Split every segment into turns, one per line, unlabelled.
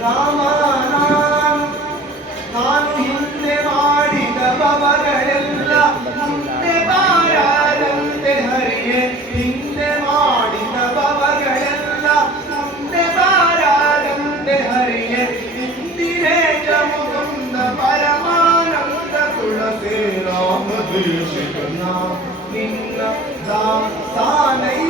Rama சானை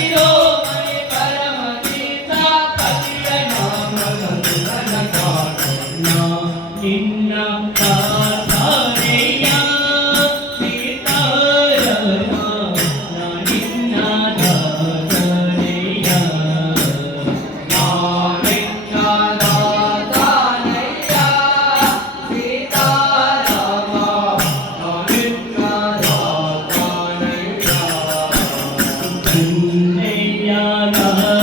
sido Allah